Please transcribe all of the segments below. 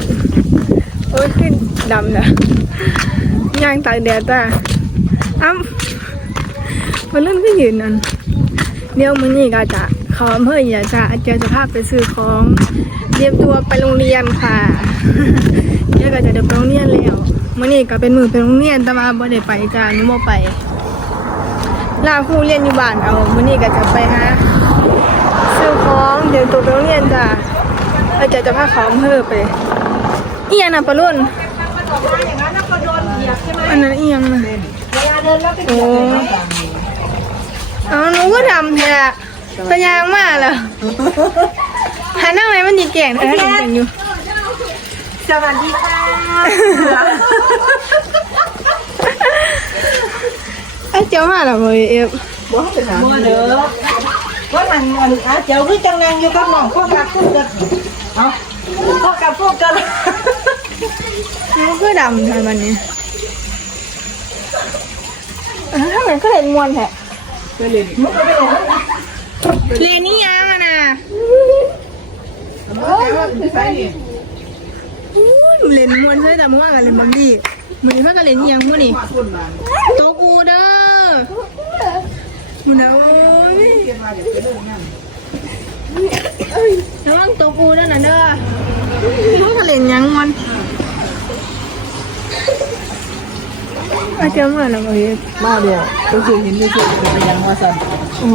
ดโอ้ยขึ้นดำนะย่างตากแดดจ้าอ้ำมันเริ่มก็ยืนนั่นเดี๋ยวมื้อนี้ก็จะเขออำเภออย่าจะเจอจะพาไปซื้อของเตรียมตัวไปโรงเรียนค่ะเดี๋ยวก็จะเดินไปโรงเรียนแล้วมื้อนี้ก็เป็นมือไปโรงเรียนแต่ว่าบ่ได้ไปจ้าหนูบ่ไปลาครูเรียนอยู่บ้านเอามื้อนี้ก็จะไปหาซื้อของเดี๋ยวตัวไปโรงเรียนจ้าแล้วจะจะพาเขอำเภอไป อีหยังน่ะปะรุ่นอันนั้นอีหยังน่ะโอ้เอาหนูก็ทำแท้พยางมากเลยหันหน้าไหมมันดีแก่งแต่ถ้าเก่งอยู่ สวัสดีค่ะไอ้เจ้ามาแล้วเว้ยเอฟบัวเด้อว่ามันมันอาเจ้าคือจังนางอยู่กับน้องพวกกับพวกกันเอาพวกกับพวกกัน มันก็ดำทำมันนี้เอ้าทำไมก็เห็นมวนแท้มึงก็ไปเรียนนี่ยังอะนะเล่นมวนใช่แต่เมื่อวานก็เล่นบังดีมือเพื่อนก็เล่นยังมื่อนี่โตกูเด้อมึงนะโอ้ยระวังโตกูเด้อนะเด้อเพื่อนก็เล่นยังมัน อาเจ้ามาแล้วเว้ยมาเดียวตัวจริงห็นด้วยตัวเป็นยังว่าสันโอ้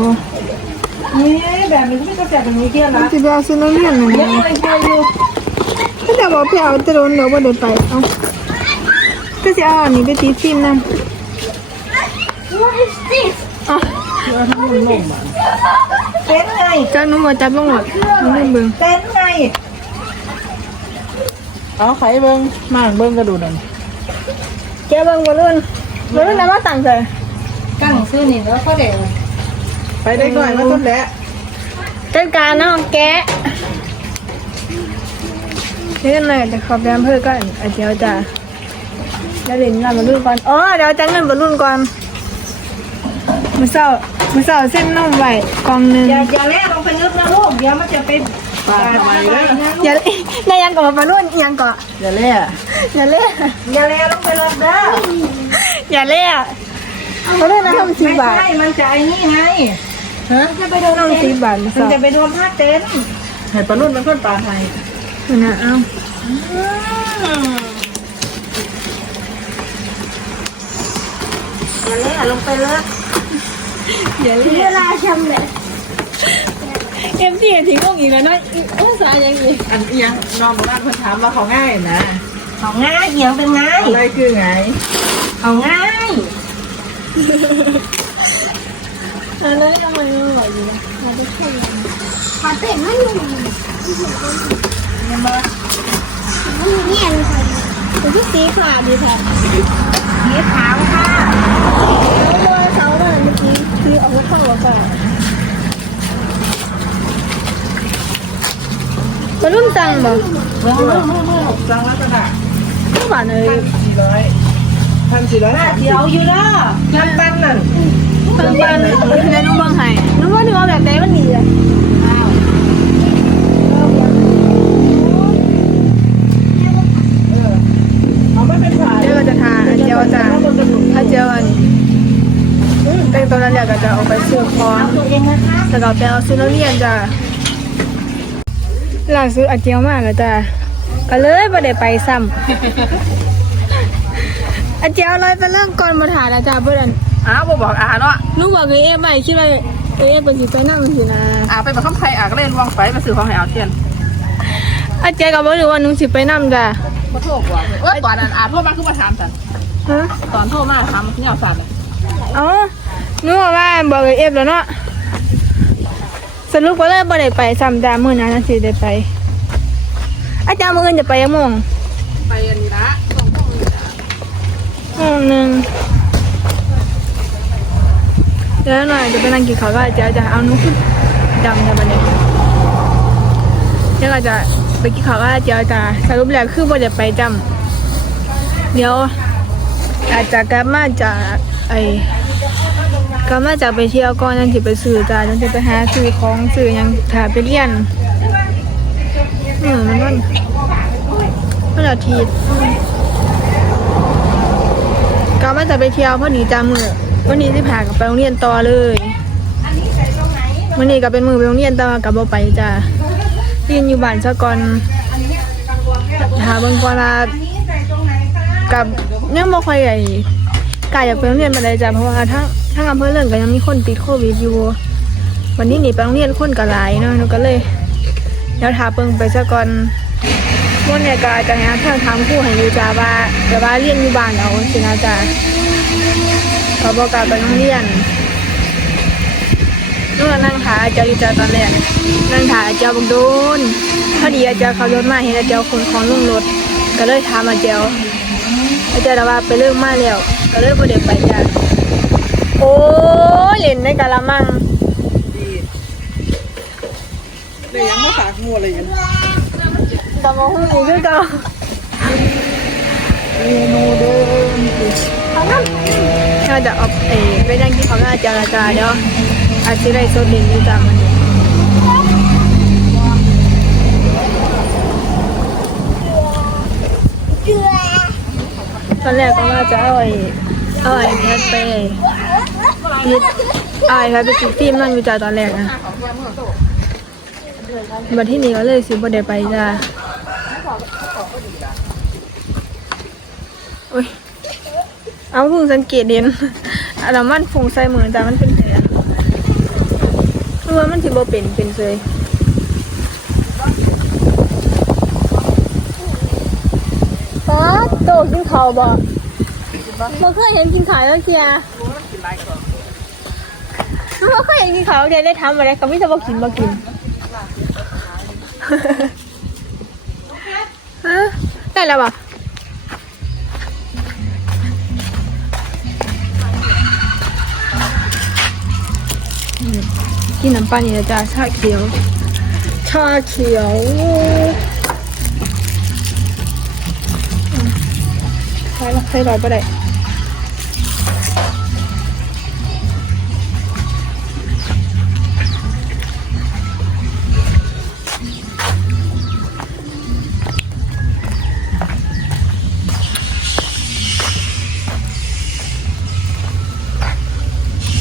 นี่แบบนี้ไม่ก็แจกแบบนี้เกี่ยนะนจะไปเอาซื้อน้ำเลี้ยงหนึ่งยังนะไม่เคยอยู่ก็จะบอกพี่เอาจะโดนเดี๋ยวว่าเดินไปเอาก็จะเอาอันนี้ไปตีฟิล์มนั่น What is this? อะเป็นไงเจ้าหนุ่มมาจับลงหลอดนเล่นเบิ่งเป็นไงเอาไข่เบิ้งมากเบิ้งกระดูนั่น แกเบิ่งบอลลูนบอลลูนน้ำมาต่างใจกั้งซื้อนี่แล้วก็เด็กไปได้หน่อยมาต้นแล้วจัดการน้องแกะเล่นอะไรจะขอบแดมเพื่อก็อันเดียวจ้ะเดี๋ยวเล่นงานบอลลูนก่อนอ๋อเดี๋ยวจังเงินบอลลูนก่อนมือเศร้ามือเศร้าเส้นน้องไหวกองหนึ่งอย่าอย่าแล่ลงไปลึกนะลูกเดี๋ยวมันจะเป็น ปลาทำไมเลยอย่าอย่ายังกับบอลลูนยังก่อนอย่าแล่อย่าเล่อย่าแล่ลงไปลึกเด้ออย่าเล่นบอลลูนนะทำสีไม่บาทใช่มันจะไอ้นี่ไงฮะจะไปโดนน้องสีบาทมันจะไปโดนผ้าเต็นท์ให้ปลาลุ่นเป็นคนปลาไทยนะเอ้าอย่าแล่ลงไปเลึกอย่าเล่เวลาชำเลย เอ็มซีทิ้งลงอีกแล้วนะภาษายังไงอันยังน้องบ้านคนถามว่าเขาง่ายนะเขาง่ายเหียงเป็นง่ายอะไรคือไงเขาง่ายอันนั้นทำไมไม่ไหวอยู่นะขอเตะมันหนึ่งมันเงียบเลยเป็นที่สีขาดดีแท้สีขาวค่ะ เมื่อเช้าวันเมื่อกี้คือเอาเข้าก่อน บอลลูนตังบ่เมื่อเมื่อเมื่อเมื่อจังลักษณะทุกบาทเลยพันสี่ร้อยพันสี่ร้อยเดี๋ยวอยู่ละน้ำปั้นนั่นเพิ่งกันเดี๋ยวนุ่งบางไห้นุ่งว่าดูเอาแบบไหนมันดีอะเขาไม่เป็นผ่าเดี๋ยวก็จะทาอันเดียวจะถ้าเจียวอันแต่งตัวนั้นเดี๋ยวก็จะเอาไปซื้อคอนตัวงนะคะแล้วก็ไปเอาซื้อแล้วเรียนจ้ะ ลังซื้ออันเจียวมากเลยจ้ะก็เลยไม่ได้ไปซ้ำอันเจียวเลยไปเริ่มก่อนมาถ่ายนะจ้ะเพื่อนอ้าวบอกอาเนาะหนูบอกเลยเอฟไปคิดว่าเอฟเป็นสิไปนั่งสินะอาไปประคำไทยอาก็เล่นวางไฟมาซื้อของให้เอาเทียนอาเจียก็บอกอยู่ว่าหนูสิไปนั่งจ้ะมาโทษกว่าเอ้ยตอนนั้นอาโทษมาคือมาถามสันฮะตอนโทษมาถามเนี่ยสันเอ๋อหนูบอกว่าบอกเลยเอฟแล้วเนาะ สรุปก็เลยบ่ได้ไปซ้ำจ้ะมื้อนั้นน่ะสิได้ไป อาจารย์มื้ออื่นจะไปยังโมงไปอันนี้ละสองห้องนี้ละโมงหนึ่งแล้วหน่อยจะไปนั่งกินข้าวก็อาจารย์จะเอาหนุขึ้นดำจะมาเนี่ยแล้วก็จะไปกินข้าวก็อาจารย์จะสรุปแล้วคือบ่ได้ไปจำเดี๋ยวอาจจะกลับมาจากไอ้ กลับมาจากไปเที่ยวก่อนนั่นจะไปซื้อจ้านั่นจะไปหาซื้อของซื้อยังถ้าไปเรียนเอืมมันมันวันอาทิตย์ก็มาจะไปเที่ยวพอดีจ้ามือวันนี้ที่ผ่ากับไปโรงเรียนต่อเลยวันนี้ก็เป็นมือไปโรงเรียนแต่ว่ากับโบไปจ้าเรียนอยู่บ้านซะก่อนหาเบิ่งก่อนละกับยังบ่ค่อยใหญ่กล้าอยากไปโรงเรียนมาเลยจ้าเพราะว่าทั้ง ทั้งอำเภอเรื่องก็ยังมีคนติดโควิดอยู่ วันนี้หนีไปโรงเรียนคนก็หลายเนาะหนูก็เลยเดี๋ยวทาเปิงไปซะก่อนวันเนี่ยก็อาจจะหาทางทางผู้ให้ยูจาว่าแต่ว่าเรียนอยู่บ้านเอาสินะจ้าก็บอกกลับไปโรงเรียนนู่นนั่งหาอาจารย์อยู่จ้าตอนแรกนั่งหาอาจารย์บักโดนพอดีอาจารย์ขับรถมาเห็นอาจารย์คนของลงรถ ก็เลยถามอาจารย์อาจารย์ว่าไปเริ่มมาแล้ว ก็เลยบ่ได้ไปจ้า โอ้ยเล่นในกะละมังเลยยังไม่ฝากงูอะไรอย่างตำมะฮุ่งอีกคือเก่าเมนูเดิมเขาก็น่าจะเอาเอไปนั่งที่เขาน่าจะราจาเดี๋ยวอาจจะได้โซดเด่นอยู่จ้ามันนี้เกลือตอนแรกก็ว่าจะเอาไอ้เอาไอ้แพทไป ยึดอาไอ้แพทไปติดฟิมนั่งอยู่จ้าตอนแรกนะบัดที่นี่ก็เลยสิบ่ได้ไปจ้าโอ้ยเอาเพิ่งสังเกตเด่นอันนั้นมันฟงใส่มือแต่มันเป็นแผลเพราะว่ามันสิบ่เป็นเป็นเลยป๊าโตกินข้าวบ่บ่เคยเห็นกินข้าวแล้วเชียบ่ เคยเห็นกินข้าวเดี๋ยวได้ทำอะไรก็ไม่จะบ่กินบ่กินฮะได้แล้วบ่อืมกินน้ำปั่นนี่นะจ๊ะชาเขียว ชาเขียวใช่ละใช่ร้อยปะได้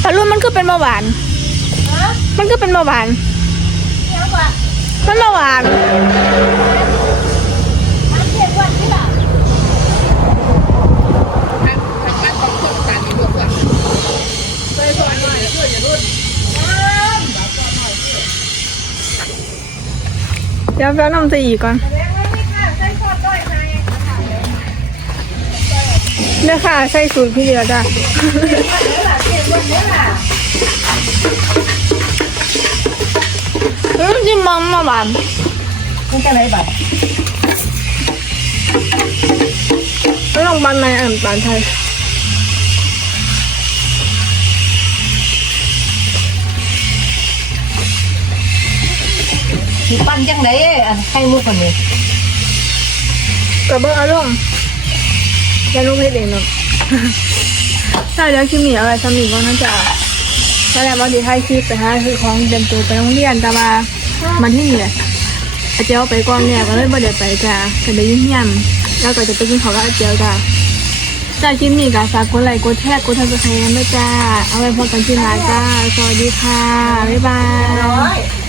แต่รุ่นมันก็เป็นเบาหวาน มันก็เป็นเบาหวานเดี๋ยวก่อนมันเบาหวานน้ำเจ็บวันที่หลังเดี๋ยวแป๊บน้ำจะอีกก่อน เนี่ยค่ะใส่สูตรพี่เดียวจ้ะอืมจิ้มมันมาหวานมันจะไหนบัดแล้วลองบันในอ่านปานไทยสิปั้นจังไดอันให้มุกคนนี้กระเบื้องอารมณ์ แล้วลูกให้เองเนาะใช่แล้วคลิปนี้อะไรสมีก็น่าจะตอนแรกว่าดีให้คลิปไปหาคือของเดินตัวไปโรงเรียนแต่ว่ามันที่นี่แหละอาเจียวไปก่อนเนี่ยก็เลยบ่ได้ไปจ้าก็ได้ยุ่งยำแล้วก็จะไปกินข้าวกับอาเจียวจ้าจากคลิปนี้ก็ฝากกดไลค์กดแชร์กดทักทายกันด้วยจ้า เอาไว้พบกันที่ร้านจ้า สวัสดีค่ะ บ๊ายบาย